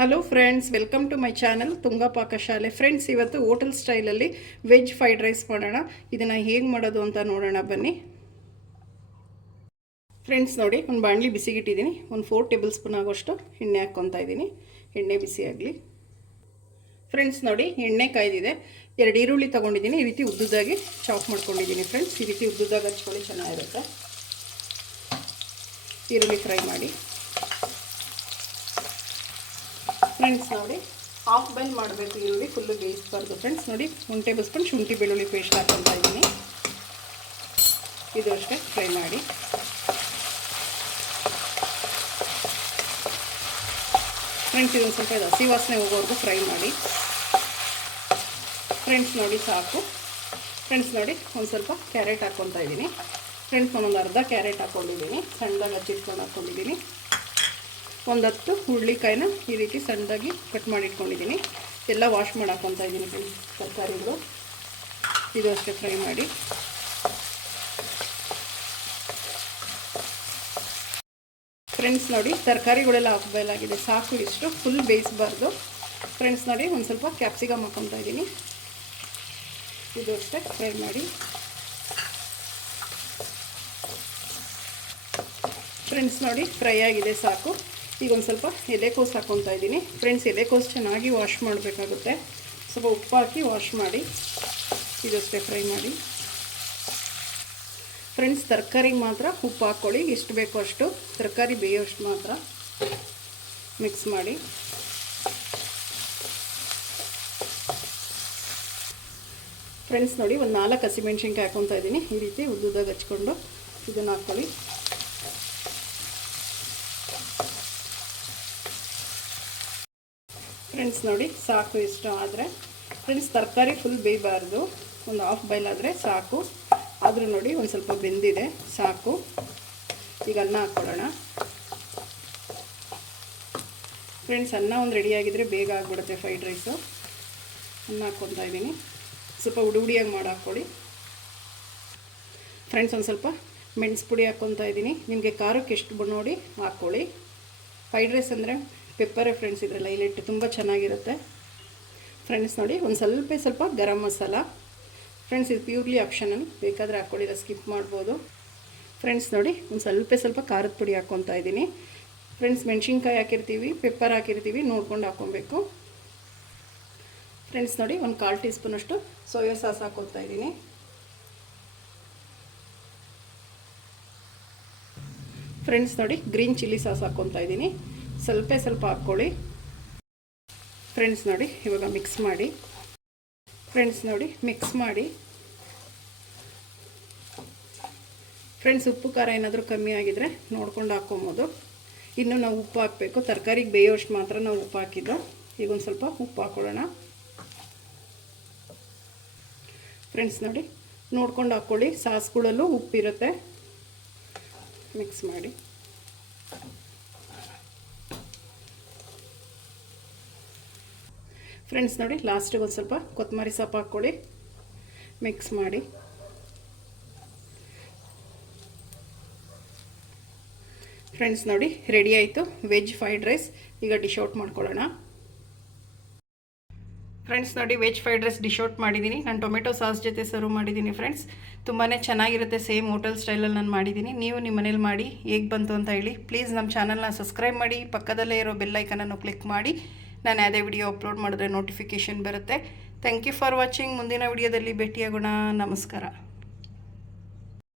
Hello friends, welcome to my channel Tunga Pakashale. Friends, ಇವತ್ತು hotel ಸ್ಟೈಲಲ್ಲಿ veg fried rice ಮಾಡೋಣ. ಇದನ್ನು ಹೇಗೆ ಮಾಡೋದು ಅಂತ ನೋಡೋಣ ಬನ್ನಿ. ಫ್ರೆಂಡ್ಸ್ ನೋಡಿ, ಒಂದು ಬಾಣಲಿ ಬಿಸಿಗಿಟ್ಟಿದ್ದೀನಿ. ಒಂದು 4 ಟೇಬಲ್ ಸ್ಪೂನ್ ಆಗೋಷ್ಟು ಎಣ್ಣೆ ಹಾಕ್ಕೊತಾ ಇದ್ದೀನಿ. ಎಣ್ಣೆ ಬಿಸಿ ಆಗಲಿ. ಫ್ರೆಂಡ್ಸ್ ನೋಡಿ, ಎಣ್ಣೆ ಕಾಯ್ದಿದೆ. 2 ಈರುಳ್ಳಿ ತೊಗೊಂಡಿದ್ದೀನಿ. ಈ ರೀತಿ ಉದ್ದುದಾಗಿ ಚಾಪ್ ಮಾಡ್ಕೊಂಡಿದ್ದೀನಿ. ಫ್ರೆಂಡ್ಸ್, ಈ ರೀತಿ ಉದ್ದುದಾಗಿ ಹಚ್ಕೊಳ್ಳಿ, ಚೆನ್ನಾಗಿರುತ್ತೆ. ಈರುಳ್ಳಿ ಫ್ರೈ ಮಾಡಿ. ಫ್ರೆಂಡ್ಸ್ ನೋಡಿ, ಹಾಫ್ ಬಾಯ್ಲ್ ಮಾಡಬೇಕು ಈರುಳ್ಳಿ, ಫುಲ್ಲು ಬೇಯಿಸಬಾರ್ದು. ಫ್ರೆಂಡ್ಸ್ ನೋಡಿ, 1 ಟೇಬಲ್ ಸ್ಪೂನ್ ಶುಂಠಿ ಬೆಳ್ಳುಳ್ಳಿ ಪೇಸ್ಟ್ ಹಾಕ್ಕೊತಾ ಇದ್ದೀನಿ. ಇದು ಅಷ್ಟೇ ಫ್ರೈ ಮಾಡಿ. ಫ್ರೆಂಡ್ಸ್, ಇದೊಂದು ಸ್ವಲ್ಪ ಹಸಿ ವಾಸನೆ ಹೋಗೋವರೆಗೂ ಫ್ರೈ ಮಾಡಿ. ಫ್ರೆಂಡ್ಸ್ ನೋಡಿ, ಸಾಕು. ಫ್ರೆಂಡ್ಸ್ ನೋಡಿ, ಒಂದು ಸ್ವಲ್ಪ ಕ್ಯಾರೆಟ್ ಹಾಕ್ಕೊತಾ ಇದ್ದೀನಿ. ಫ್ರೆಂಡ್ಸ್, ನಾನೊಂದು ಅರ್ಧ ಕ್ಯಾರೆಟ್ ಹಾಕ್ಕೊಂಡಿದ್ದೀನಿ, ಸಣ್ಣದಾಗಿ ಹಚ್ಚಿಟ್ಕೊಂಡು ಹಾಕ್ಕೊಂಡಿದ್ದೀನಿ. ಒಂದು 10 ಹುರುಳಿಕಾಯಿನ ಈ ರೀತಿ ಸಣ್ಣದಾಗಿ ಕಟ್ ಮಾಡಿ ಇಟ್ಕೊಂಡಿದ್ದೀನಿ. ಎಲ್ಲ ವಾಶ್ ಮಾಡಿ ಹಾಕ್ಕೊತಾ ಇದ್ದೀನಿ. ಫ್ರೆಂಡ್ಸ್, ತರಕಾರಿಗಳು ಇದು ಅಷ್ಟೇ ಫ್ರೈ ಮಾಡಿ. ಫ್ರೆಂಡ್ಸ್ ನೋಡಿ, ತರಕಾರಿಗಳೆಲ್ಲ ಹಾಫ್ ಬಾಯ್ಲ್ ಆಗಿದೆ, ಸಾಕು. ಇಷ್ಟು ಫುಲ್ ಬೇಯಿಸಬಾರ್ದು. ಫ್ರೆಂಡ್ಸ್ ನೋಡಿ, ಒಂದು ಸ್ವಲ್ಪ ಕ್ಯಾಪ್ಸಿಕಮ್ ಹಾಕ್ಕೊತಾ ಇದ್ದೀನಿ. ಇದು ಅಷ್ಟೇ ಫ್ರೈ ಮಾಡಿ. ಫ್ರೆಂಡ್ಸ್ ನೋಡಿ, ಫ್ರೈ ಆಗಿದೆ, ಸಾಕು. ಈಗ ಒಂದು ಸ್ವಲ್ಪ ಎಲೆಕೋಸು ಹಾಕ್ಕೊತಾ ಇದ್ದೀನಿ. ಫ್ರೆಂಡ್ಸ್, ಎಲೆಕೋಸು ಚೆನ್ನಾಗಿ ವಾಶ್ ಮಾಡಬೇಕಾಗುತ್ತೆ. ಸ್ವಲ್ಪ ಉಪ್ಪು ಹಾಕಿ ವಾಶ್ ಮಾಡಿ. ಇದಷ್ಟೇ ಫ್ರೈ ಮಾಡಿ. ಫ್ರೆಂಡ್ಸ್, ತರಕಾರಿಗೆ ಮಾತ್ರ ಉಪ್ಪು ಹಾಕ್ಕೊಳ್ಳಿ, ಎಷ್ಟು ಬೇಕೋ ಅಷ್ಟು. ತರಕಾರಿ ಬೇಯೋಷ್ಟು ಮಾತ್ರ ಮಿಕ್ಸ್ ಮಾಡಿ. ಫ್ರೆಂಡ್ಸ್ ನೋಡಿ, ಒಂದು 4 ಹಸಿಮೆಣ್ಸಿನ್ಕಾಯಿ ಹಾಕ್ಕೊತಾ ಇದ್ದೀನಿ. ಈ ರೀತಿ ಉದ್ದುದಾಗಿ ಹಚ್ಕೊಂಡು ಇದನ್ನು ಹಾಕ್ಕೊಳ್ಳಿ. ಫ್ರೆಂಡ್ಸ್ ನೋಡಿ, ಸಾಕು. ಇಷ್ಟು ಆದರೆ ಫ್ರೆಂಡ್ಸ್, ತರಕಾರಿ ಫುಲ್ ಬೇಯಬಾರ್ದು, ಒಂದು ಹಾಫ್ ಬಾಯ್ಲ್ ಆದರೆ ಸಾಕು. ಆದರೂ ನೋಡಿ, ಒಂದು ಸ್ವಲ್ಪ ಬೆಂದಿದೆ, ಸಾಕು. ಈಗ ಅನ್ನ ಹಾಕ್ಕೊಳ್ಳೋಣ. ಫ್ರೆಂಡ್ಸ್, ಅನ್ನ ಒಂದು ರೆಡಿಯಾಗಿದ್ದರೆ ಬೇಗ ಆಗಿಬಿಡುತ್ತೆ ಫ್ರೈಡ್ ರೈಸು. ಅನ್ನ ಹಾಕ್ಕೊತಾ ಇದ್ದೀನಿ. ಸ್ವಲ್ಪ ಹುಡಿಯಾಗಿ ಮಾಡಿ ಹಾಕ್ಕೊಳ್ಳಿ. ಫ್ರೆಂಡ್ಸ್, ಒಂದು ಸ್ವಲ್ಪ ಮೆಣಸು ಪುಡಿ ಹಾಕ್ಕೊತಾ ಇದ್ದೀನಿ. ನಿಮಗೆ ಖಾರಕ್ಕೆ ಎಷ್ಟು ನೋಡಿ ಹಾಕ್ಕೊಳ್ಳಿ. ಫ್ರೈಡ್ ರೈಸ್ ಅಂದರೆ ಪೆಪ್ಪರೇ ಫ್ರೆಂಡ್ಸ್, ಇದರಲ್ಲಿ ಹೈಲೈಟ್, ತುಂಬ ಚೆನ್ನಾಗಿರುತ್ತೆ. ಫ್ರೆಂಡ್ಸ್ ನೋಡಿ, ಒಂದು ಸ್ವಲ್ಪ ಗರಂ ಮಸಾಲ. ಫ್ರೆಂಡ್ಸ್, ಇದು ಪ್ಯೂರ್ಲಿ ಆಪ್ಷನಲ್, ಬೇಕಾದರೆ ಹಾಕ್ಕೊಳ್ಳಿಲ್ಲ, ಸ್ಕಿಪ್ ಮಾಡ್ಬೋದು. ಫ್ರೆಂಡ್ಸ್ ನೋಡಿ, ಒಂದು ಸ್ವಲ್ಪ ಖಾರದ ಪುಡಿ ಹಾಕ್ಕೊತಾ ಇದ್ದೀನಿ. ಫ್ರೆಂಡ್ಸ್, ಮೆಣಸಿನ್ಕಾಯಿ ಹಾಕಿರ್ತೀವಿ, ಪೆಪ್ಪರ್ ಹಾಕಿರ್ತೀವಿ, ನೋಡ್ಕೊಂಡು ಹಾಕ್ಕೊಬೇಕು. ಫ್ರೆಂಡ್ಸ್ ನೋಡಿ, ಒಂದು 1/4 ಟೀ ಸ್ಪೂನಷ್ಟು ಸೋಯಾ ಸಾಸ್ ಹಾಕ್ಕೊತಾ ಇದ್ದೀನಿ. ಫ್ರೆಂಡ್ಸ್ ನೋಡಿ, ಗ್ರೀನ್ ಚಿಲ್ಲಿ ಸಾಸ್ ಹಾಕ್ಕೊತಾ ಇದ್ದೀನಿ. ಸ್ವಲ್ಪ ಹಾಕ್ಕೊಳ್ಳಿ. ಫ್ರೆಂಡ್ಸ್ ನೋಡಿ, ಇವಾಗ ಮಿಕ್ಸ್ ಮಾಡಿ. ಫ್ರೆಂಡ್ಸ್ ನೋಡಿ, ಮಿಕ್ಸ್ ಮಾಡಿ. ಫ್ರೆಂಡ್ಸ್, ಉಪ್ಪು ಖಾರ ಏನಾದರೂ ಕಮ್ಮಿ ಆಗಿದ್ರೆ ನೋಡ್ಕೊಂಡು ಹಾಕ್ಕೊಬೋದು. ಇನ್ನು ನಾವು ಉಪ್ಪು ಹಾಕಬೇಕು, ತರಕಾರಿಗೆ ಬೇಯೋಷ್ಟು ಮಾತ್ರ ನಾವು ಉಪ್ಪು ಹಾಕಿದ್ದು. ಈಗ ಒಂದು ಸ್ವಲ್ಪ ಉಪ್ಪು ಹಾಕ್ಕೊಳ್ಳೋಣ. ಫ್ರೆಂಡ್ಸ್ ನೋಡಿ, ನೋಡ್ಕೊಂಡು ಹಾಕ್ಕೊಳ್ಳಿ, ಸಾಸ್ಗಳಲ್ಲೂ ಉಪ್ಪಿರುತ್ತೆ. ಮಿಕ್ಸ್ ಮಾಡಿ. ಫ್ರೆಂಡ್ಸ್ ನೋಡಿ, ಲಾಸ್ಟಿಗೆ ಒಂದು ಸ್ವಲ್ಪ ಕೊತ್ತಂಬರಿ ಸೊಪ್ಪು ಹಾಕ್ಕೊಳ್ಳಿ. ಮಿಕ್ಸ್ ಮಾಡಿ. ಫ್ರೆಂಡ್ಸ್ ನೋಡಿ, ರೆಡಿ ಆಯಿತು ವೆಜ್ ಫ್ರೈಡ್ ರೈಸ್. ಈಗ ಡಿಶ್ ಔಟ್ ಮಾಡ್ಕೊಳ್ಳೋಣ. ಫ್ರೆಂಡ್ಸ್ ನೋಡಿ, veg fried rice dish out ಮಾಡಿದ್ದೀನಿ. ನಾನು ಟೊಮೆಟೊ ಸಾಸ್ ಜೊತೆ ಸರ್ವ್ ಮಾಡಿದ್ದೀನಿ. ಫ್ರೆಂಡ್ಸ್, ತುಂಬಾ ಚೆನ್ನಾಗಿರುತ್ತೆ, ಸೇಮ್ ಹೋಟೆಲ್ ಸ್ಟೈಲಲ್ಲಿ ನಾನು ಮಾಡಿದ್ದೀನಿ. ನೀವು ನಿಮ್ಮ ಮನೇಲಿ ಮಾಡಿ ಹೇಗೆ ಬಂತು ಅಂತ ಹೇಳಿ. ಪ್ಲೀಸ್ ನಮ್ಮ ಚಾನಲ್ನ ಸಬ್ಸ್ಕ್ರೈಬ್ ಮಾಡಿ, ಪಕ್ಕದಲ್ಲೇ ಇರೋ ಬೆಲ್ ಐಕನನ್ನು ಕ್ಲಿಕ್ ಮಾಡಿ. ನಾನು ಯಾವುದೇ ವಿಡಿಯೋ ಅಪ್ಲೋಡ್ ಮಾಡಿದ್ರೆ ನೋಟಿಫಿಕೇಷನ್ ಬರುತ್ತೆ. Thank you for watching. ಮುಂದಿನ ವಿಡಿಯೋದಲ್ಲಿ ಭೇಟಿಯಾಗೋಣ. ನಮಸ್ಕಾರ.